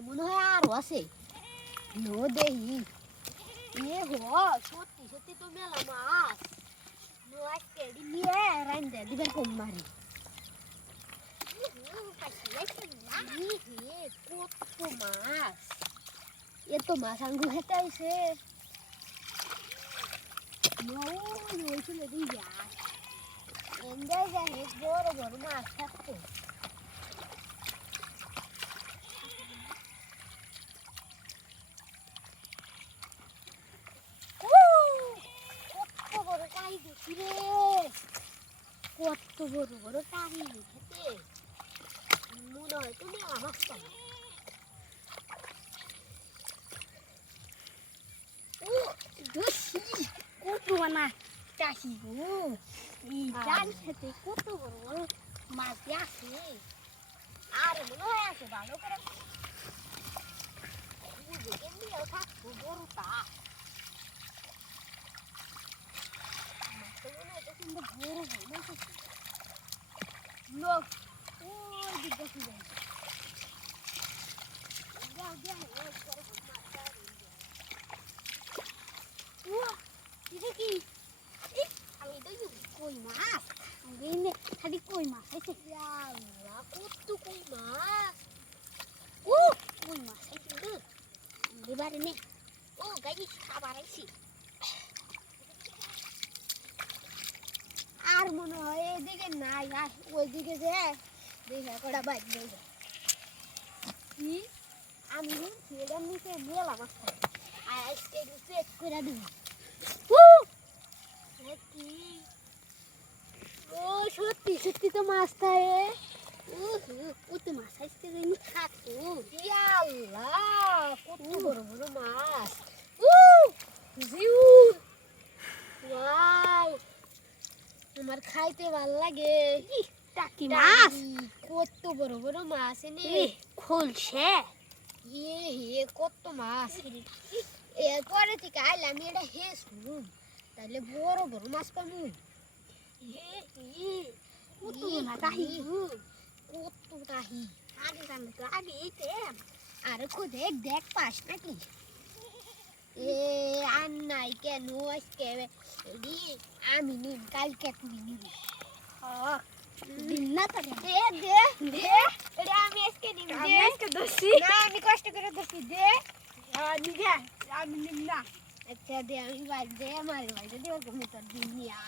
মনে হয় আরো আছে নো দেহি এ হো সত্যি সত্যি তো মেলা মাছ নো আজকে নিয়ে রাইন্দা দিবেন কম মারি কত মাছ এত মাছ আঙ্গুল খেতে আইছে ছিল দিয়া এনজয় যায় বড় বড় মাছ থাকতো কত বড় টাই দেখি রে কত বড় বড় টাই খেতে মনে হয় তো মেলা মাছ পাবো কত না চাষি গো এই জাল খেতে কত বড় বড় মাছ আছে আর মনে হয় আছে ভালো করে বুঝে থাকবো বড়টা মনে হয় কিন্তু বড় বড় লোক ওই দিকে যাই কি আমি তো কই মাছ খালি কই মাছ আছে কত কই মাছ ও কই মাছ আছে এবারে নে ও গাই খাবার আইছি আর মনে হয় এদিকে নাই আর ওইদিকে যে দেখা কটা বাইক দেবে কি আমি ছেলের নিচে মেলা মাছ খাই আর আজকে চেক করে দেবো ও সত্যি সত্যি তো মাছ থাকে কত মাছ আজকে আমি খাতো আল্লাহ কত বড় বড় মাছ আমার খাইতে ভাল লাগে টাকি মাছ কত বড় বড় মাছ এনে খোলছে কত মাছ এরপরে থেকে আইলে আমি এটা হে শুনুন তাহলে বড় বড় মাছ পাবো কত কাহি কত কাহি আগে জানলে তো আগে এইতে আর দেখ দেখ পাস নাকি এ আর নাই কেন আজকে আমি নিম কালকে তুই নিবি দিন না তো দে দে দে আমি আজকে নিম দে আজকে দছি না আমি কষ্ট করে দছি দে নিগে আমি নিম না আচ্ছা দে আমি বাড়ি দে আমার বাড়িতে দেব তুমি তোর দিন নিয়া